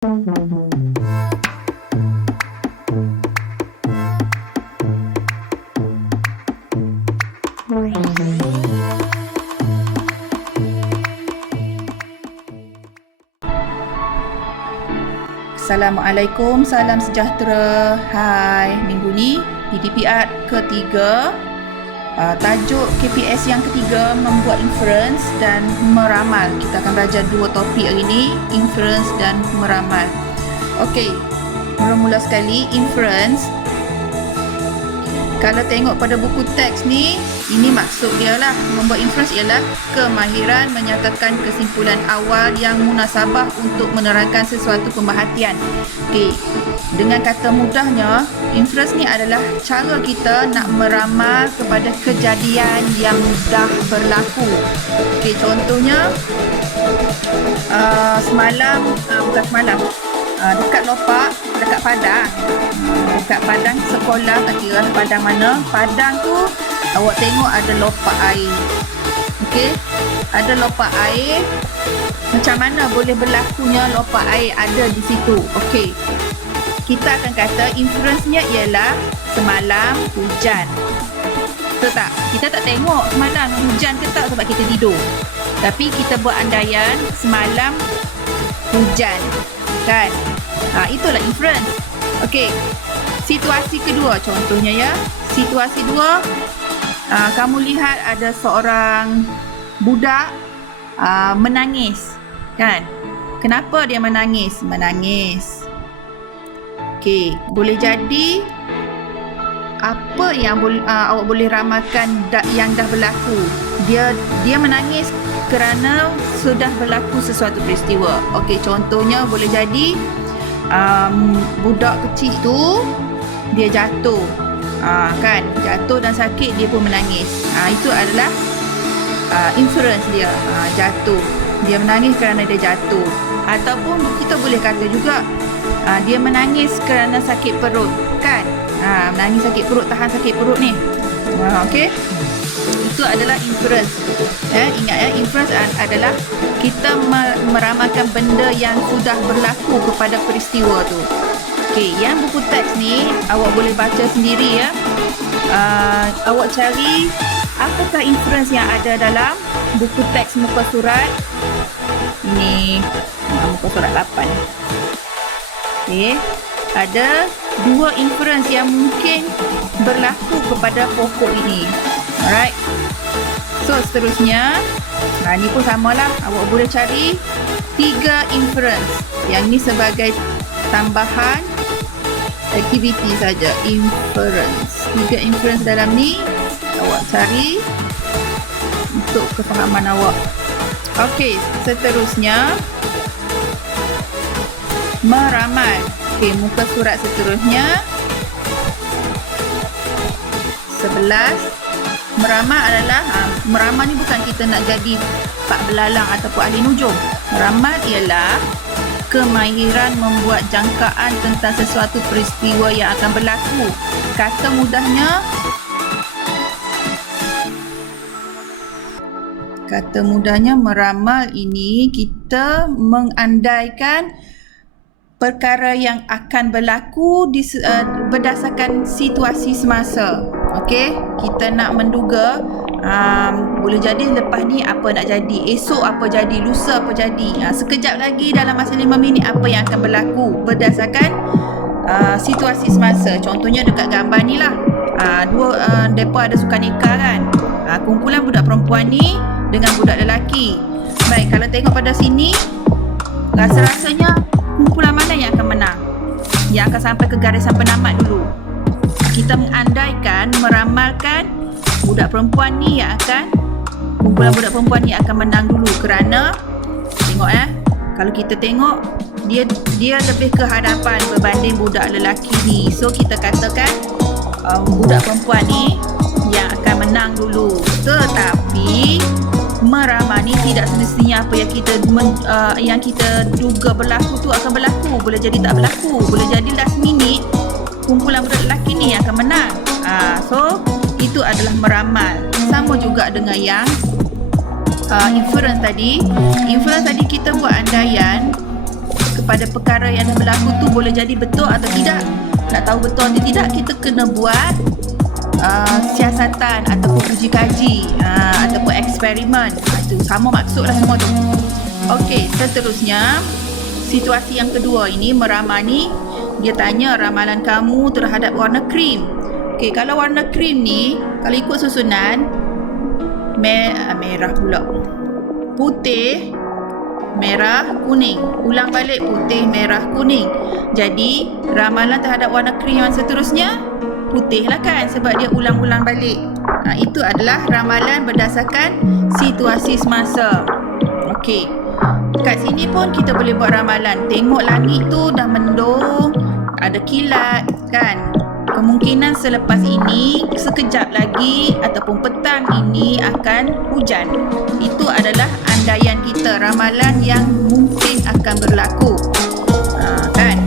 Assalamualaikum, salam sejahtera. Hai, minggu ni PDP Art ketiga. Tajuk KPS yang ketiga, membuat inference dan meramal. Kita akan belajar dua topik hari ni, inference dan meramal. Okey, mula-mula sekali inference. Kalau tengok pada buku teks ni, ini maksud dia lah, membuat inference ialah kemahiran menyatakan kesimpulan awal yang munasabah untuk menerangkan sesuatu pemerhatian. Okey, dengan kata mudahnya, inference ni adalah cara kita nak meramal kepada kejadian yang dah berlaku. Okey, contohnya dekat Lopak, dekat Padang sekolah, tak kira Padang mana, Padang tu awak tengok ada lopak air. Okey, ada lopak air. Macam mana boleh berlakunya lopak air ada di situ? Okey, kita akan kata inference-nya ialah semalam hujan. Betul tak? Kita tak tengok semalam hujan ke tak sebab kita tidur, tapi kita buat andaian semalam hujan, kan? Itulah inference. Okey, situasi kedua contohnya ya. Situasi dua, kamu lihat ada seorang budak menangis, kan? Kenapa dia menangis? Okey, boleh jadi apa yang awak boleh ramalkan yang dah berlaku. Dia menangis kerana sudah berlaku sesuatu peristiwa. Okey, contohnya boleh jadi budak kecil tu dia jatuh, kan? Jatuh dan sakit, dia pun menangis. Itu adalah inference dia. Jatuh, dia menangis kerana dia jatuh. Ataupun kita boleh kata juga dia menangis kerana sakit perut, kan? Menangis sakit perut, tahan sakit perut ni. Okey, itu adalah inference. Ingat ya, inference adalah kita meramalkan benda yang sudah berlaku kepada peristiwa tu. Okey, yang buku teks ni awak boleh baca sendiri ya. Awak cari apakah inference yang ada dalam buku teks muka surat ini, muka surat 8. Okey, ada dua inference yang mungkin berlaku kepada pokok ini. Alright. So seterusnya, ni pun samalah, awak boleh cari 3 inference. Yang ni sebagai tambahan aktiviti saja. Inference, 3 inference dalam ni awak cari untuk kefahaman awak. Okey, seterusnya meramal. Okey, muka surat seterusnya 11. Meramal adalah meramal ni bukan kita nak jadi pak belalang ataupun ahli nujum. Meramal ialah kemahiran membuat jangkaan tentang sesuatu peristiwa yang akan berlaku. Kata mudahnya meramal ini kita mengandaikan perkara yang akan berlaku berdasarkan situasi semasa. Okey, kita nak menduga boleh jadi lepas ni apa nak jadi, esok apa jadi, lusa apa jadi, sekejap lagi dalam masa 5 minit apa yang akan berlaku berdasarkan situasi semasa. Contohnya dekat gambar ni lah, mereka ada suka nikah, kan? Kumpulan budak perempuan ni dengan budak lelaki. Baik, kalau tengok pada sini, rasa-rasanya kumpulan mana yang akan menang, yang akan sampai ke garisan penamat dulu. Kita mengandaikan, meramalkan budak perempuan ni kumpulan budak perempuan ni akan menang dulu, kerana tengok kalau kita tengok dia lebih ke hadapan berbanding budak lelaki ni. So kita katakan budak perempuan ni yang akan menang dulu. Tetapi meramal ni tidak semestinya apa yang kita duga berlaku tu akan berlaku. Boleh jadi tak berlaku. Boleh jadi last minute kumpulan budak lelaki ni yang akan menang. So itu adalah meramal. Sama juga dengan yang inference tadi. Inference tadi kita buat andaian kepada perkara yang dah berlaku tu boleh jadi betul atau tidak. Nak tahu betul atau tidak, kita kena buat siasatan ataupun uji kaji ataupun eksperimen. Itu sama maksudlah semua tu. Okey, seterusnya situasi yang kedua ini, meramal ni dia tanya ramalan kamu terhadap warna krim. Okey, kalau warna krim ni, kalau ikut susunan merah pula, putih, merah, kuning. Ulang balik, putih, merah, kuning. Jadi ramalan terhadap warna krim yang seterusnya putih lah kan, sebab dia ulang-ulang balik. Itu adalah ramalan berdasarkan situasi semasa. Okey, kat sini pun kita boleh buat ramalan. Tengok langit tu dah mendung, ada kilat kan. Kemungkinan selepas ini, sekejap lagi ataupun petang ini akan hujan. Itu adalah andaian kita, ramalan yang mungkin akan berlaku. Kan?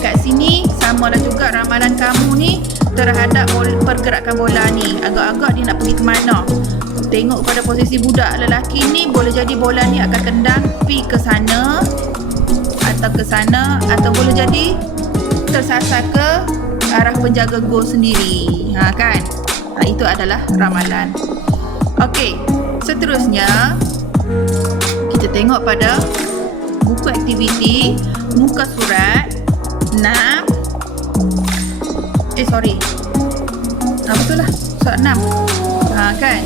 Kat sini samalah juga ramalan kamu ni terhadap pergerakan bola ni. Agak-agak dia nak pergi ke mana. Tengok pada posisi budak lelaki ni, boleh jadi bola ni akan tendang pergi ke sana atau ke sana, atau boleh jadi tersasar ke arah penjaga gol sendiri. Kan? Itu adalah ramalan. Okey, seterusnya kita tengok pada buku aktiviti muka surat 6. Betul lah, surat 6. Kan?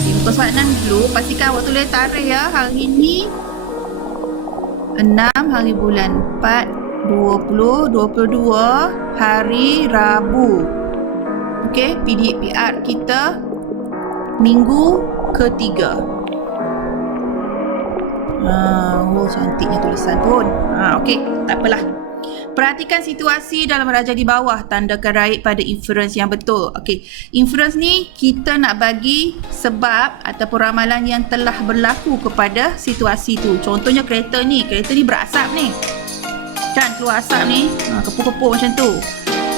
Di muka surat 6 dulu, pastikan awak tulis tarikh ya. Hari ni 6 hari bulan 4 2022, hari Rabu. Okey, PDPR kita minggu ketiga. Cantiknya tulisan pun. Okey, tak apalah. Perhatikan situasi dalam raja di bawah, tandakan right pada inference yang betul. Okey, inference ni kita nak bagi sebab ataupun ramalan yang telah berlaku kepada situasi tu. Contohnya kereta ni berasap ni. Kan keluar asap ni, kepuh-kepuh macam tu.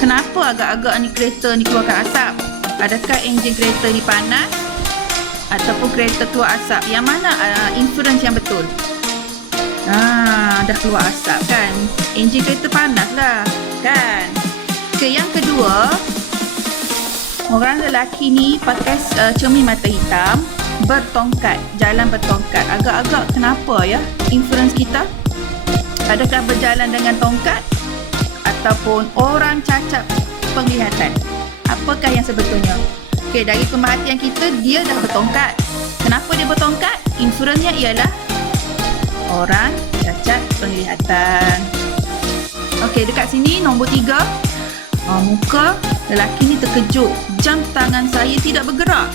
Kenapa agak-agak ni kereta ni keluarkan asap? Adakah enjin kereta ni panas ataupun kereta keluar asap? Yang mana inference yang betul? Dah keluar asap kan, enjin kereta panas lah kan. Okay, yang kedua, orang lelaki ni pakai cermin mata hitam, bertongkat, jalan bertongkat. Agak-agak kenapa ya inference kita? Adakah berjalan dengan tongkat ataupun orang cacat penglihatan? Apakah yang sebetulnya? Okey, dari pemerhatian kita, dia dah bertongkat. Kenapa dia bertongkat? Inferennya ialah orang cacat penglihatan. Okey, dekat sini nombor 3. Muka lelaki ni terkejut. Jam tangan saya tidak bergerak.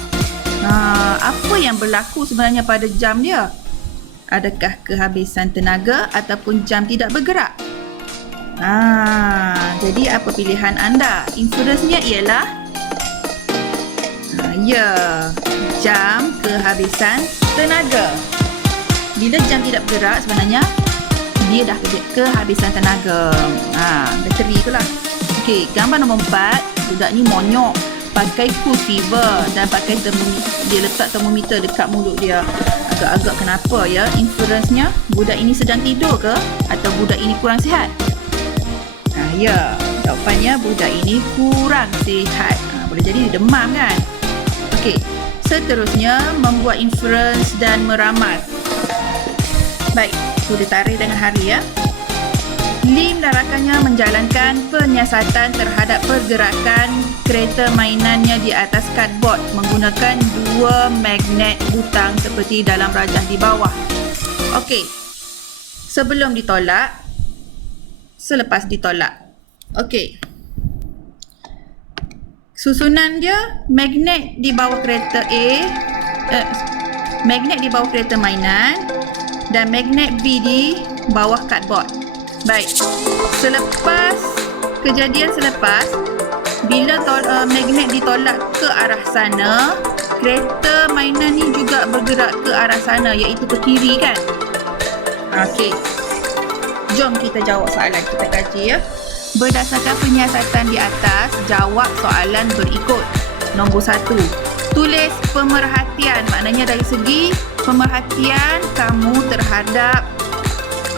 Apa yang berlaku sebenarnya pada jam dia? Adakah kehabisan tenaga ataupun jam tidak bergerak? Jadi apa pilihan anda? Inference-nya ialah jam kehabisan tenaga. Bila jam tidak bergerak, sebenarnya dia dah kehabisan tenaga. Bateri tu lah. Okey, gambar nombor 4. Budak ni monyok, pakai cool fever dan pakai dia letak termometer dekat mulut dia. Agak-agak kenapa ya inference-nya? Budak ini sedang tidur ke atau budak ini kurang sihat? Jawapannya budak ini kurang sihat. Boleh jadi dia demam kan? Okey, seterusnya membuat inference dan meramal. Baik, sudah tarikh dengan hari ya. Lim dan rakannya menjalankan penyiasatan terhadap pergerakan kereta mainannya di atas cardboard menggunakan 2 magnet butang seperti dalam rajah di bawah. Okey, sebelum ditolak, selepas ditolak. Okey, susunan dia, magnet di bawah kereta magnet di bawah kereta mainan dan magnet B di bawah cardboard. Baik, bila magnet ditolak ke arah sana, kereta mainan ni juga bergerak ke arah sana, iaitu ke kiri kan? Okey, jom kita jawab soalan, kita kaji ya. Berdasarkan penyiasatan di atas, jawab soalan berikut. Nombor 1, tulis pemerhatian, maknanya dari segi pemerhatian kamu terhadap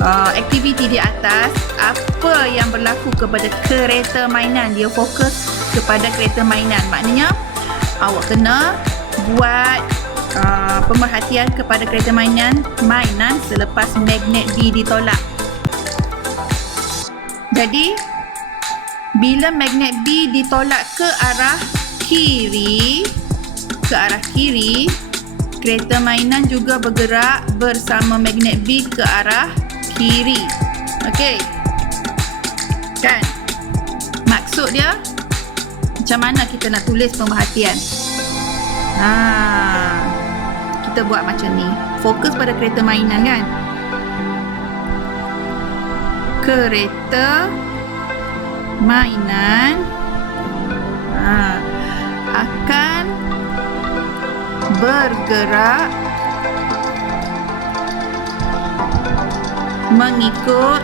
aktiviti di atas, apa yang berlaku kepada kereta mainan. Dia fokus kepada kereta mainan. Maknanya awak kena buat pemerhatian kepada kereta mainan selepas magnet B ditolak. Jadi bila magnet B ditolak ke arah kiri, kereta mainan juga bergerak bersama magnet B ke arah kiri. Okey. Kan? Maksud dia macam mana kita nak tulis pemerhatian? Kita buat macam ni. Fokus pada kereta mainan kan? Kereta mainan akan bergerak mengikut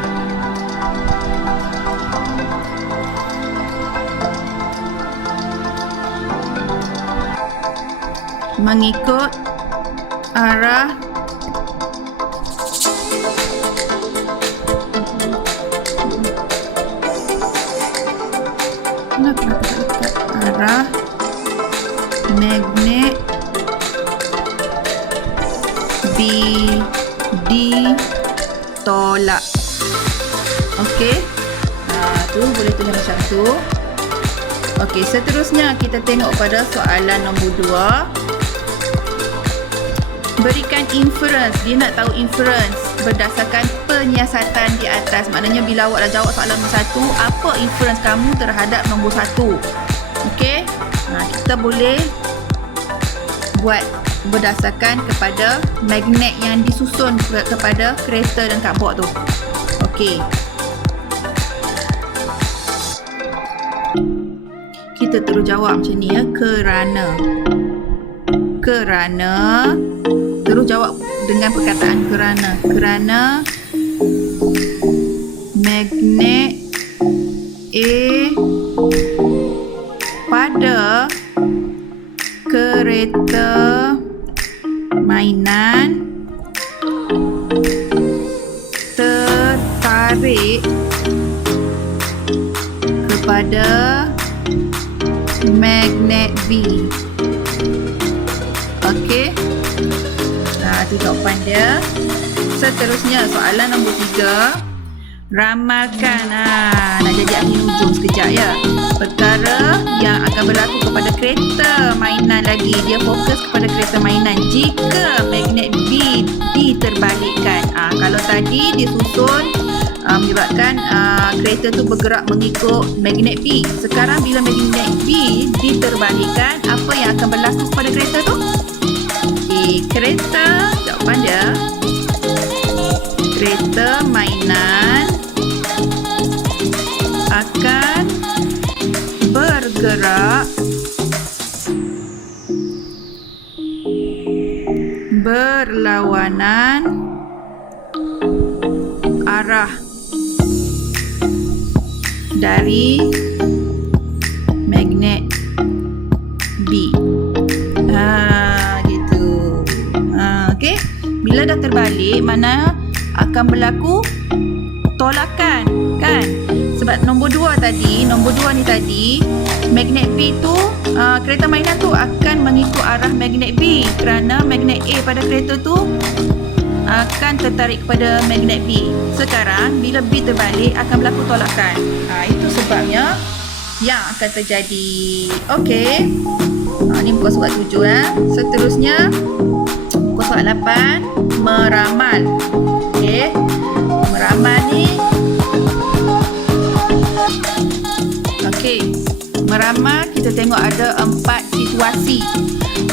arah arah magnet B ditolak. Okey. Tu boleh tulis macam tu. Okey, seterusnya kita tengok pada soalan nombor 2. Berikan inference. Dia nak tahu inference berdasarkan penyiasatan di atas. Maknanya bila awak dah jawab soalan nombor 1, apa inference kamu terhadap nombor 1? Okey. Kita boleh buat berdasarkan kepada magnet yang disusun kepada kereta dan cardboard tu. Okey. Kita terus jawab macam ni ya. Kerana terus jawab dengan perkataan kerana magnet A pada kereta mainan tertarik kepada magnet B. Okey. Itu jawapan dia. Seterusnya soalan nombor 3. Ramalkan. Nak jadi angin hujung sekejap ya. Perkara yang akan berlaku kepada kereta mainan lagi. Dia fokus kepada kereta mainan jika magnet B diterbalikkan. Kalau tadi dia susun menyebabkan kereta tu bergerak mengikut magnet B. Sekarang bila magnet B diterbalikkan, apa yang akan berlaku kepada kereta tu? Okey, kereta, jawapan dia, kereta mainan akan bergerak berlawanan arah dari magnet B. Gitu. Okey. Bila dah terbalik, mana akan berlaku tolakan, kan? Sebab nombor 2 ni tadi, magnet B tu, kereta mainan tu akan mengikut arah magnet B kerana magnet A pada kereta tu akan tertarik kepada magnet B. Sekarang bila B terbalik akan berlaku tolakan. Itu sebabnya yang akan terjadi. Okey. Ni muka surat 7 ya. Seterusnya muka surat 8, meramal. Okey. Meramal ni, okey. Meramal kita tengok ada 4 situasi.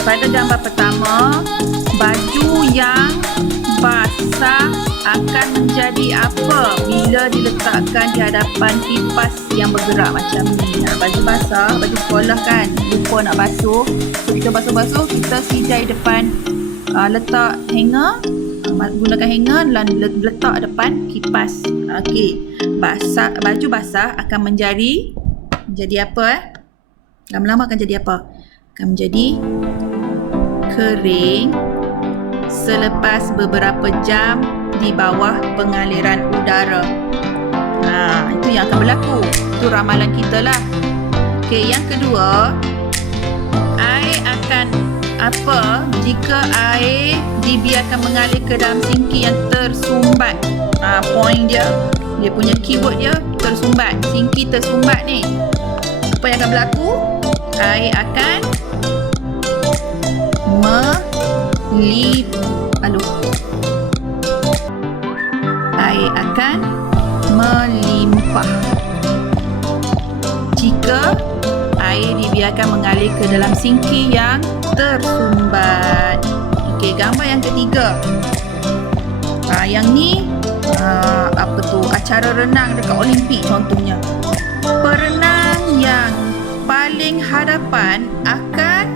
Pada gambar pertama, baju yang basah akan menjadi apa bila diletakkan di hadapan kipas yang bergerak macam ni. Baju basah, baju sekolah kan, lupa nak basuh. So kita basuh-basuh, kita sidai depan, letak hanger, gunakan hanger dan letak depan kipas. Okey, baju basah akan menjadi apa lama-lama akan jadi apa? Akan menjadi kering selepas beberapa jam di bawah pengaliran udara. Itu yang akan berlaku. Itu ramalan kita lah. Okey, yang kedua, air akan apa jika air dibiarkan mengalir ke dalam sinki yang tersumbat. Point dia punya keyword dia tersumbat. Sinki tersumbat ni. Apa yang akan berlaku? Air akan air akan melimpah jika air dibiarkan mengalir ke dalam sinki yang tersumbat. Okey, gambar yang ketiga. Yang ni acara renang dekat Olimpik contohnya. Perenang yang paling hadapan akan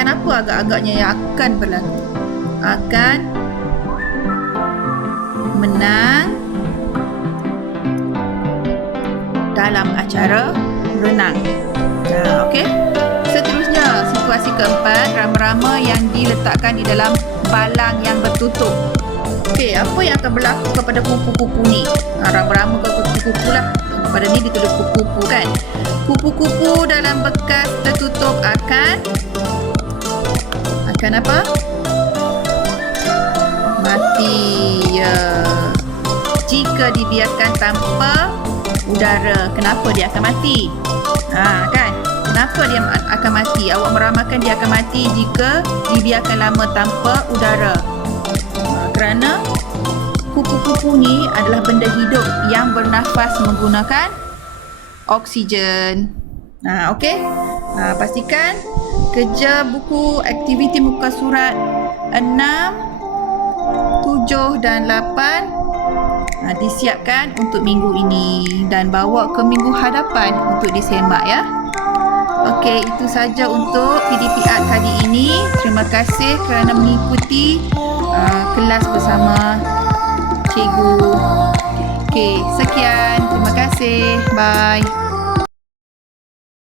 apa agak-agaknya yang akan berlaku? Akan menang dalam acara renang. Okey. Seterusnya, situasi keempat, rama-rama yang diletakkan di dalam balang yang bertutup. Okey, apa yang akan berlaku kepada kupu-kupu ni? Rama-rama ke kupu-kupu lah. Pada ni ditulis kupu-kupu kan. Kupu-kupu dalam bekas tertutup akan apa? Mati. Ya. Jika dibiarkan tanpa udara, kenapa dia akan mati? Kan? Kenapa dia akan mati? Awak meramalkan dia akan mati jika dibiarkan lama tanpa udara. Kerana kupu-kupu ni adalah benda hidup yang bernafas menggunakan oksigen. Okey. Pastikan kerja buku aktiviti muka surat 6, 7 dan 8 disiapkan untuk minggu ini dan bawa ke minggu hadapan untuk disemak ya. Okey, itu saja untuk PDP Art kali ini. Terima kasih kerana mengikuti kelas bersama cikgu. Okey, sekian. Terima kasih. Bye.